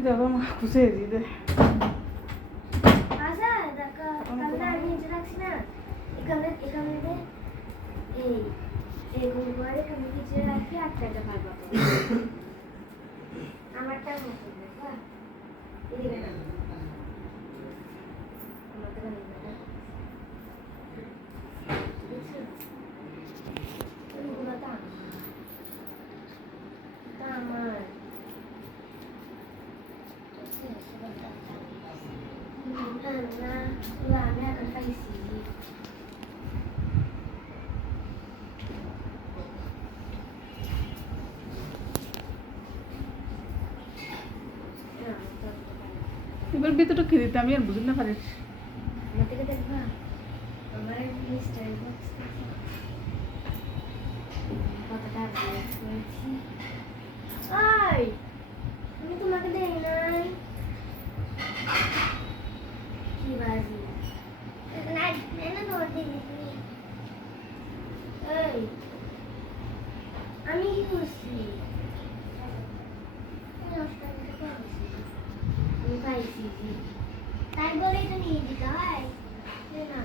দেখো মা খুশি দিতে আচ্ছা দেখো কালকে আমি নিচে রাখছি না এখানে এই এগুলো করে তুমি কিছু রাখি আর টাকা পাবো আমারটা মতো দেখো এদিকে না আমার তো নেই না বুঝছো এগুলো তা আমার না আমি এখন খাইছি এবার ভিতরে কি দিতে আমি আর বুঝি না পারি আমার থেকে দেখবা আমার মিস্টার বক্স কতটা করেছি ওই আমি তোমাকে দেই নাই কি বাজি না না নোট দিই এই আমি কি করছি আমি পাইছি তাই বলেই তো নিয়ে দিতে হয় না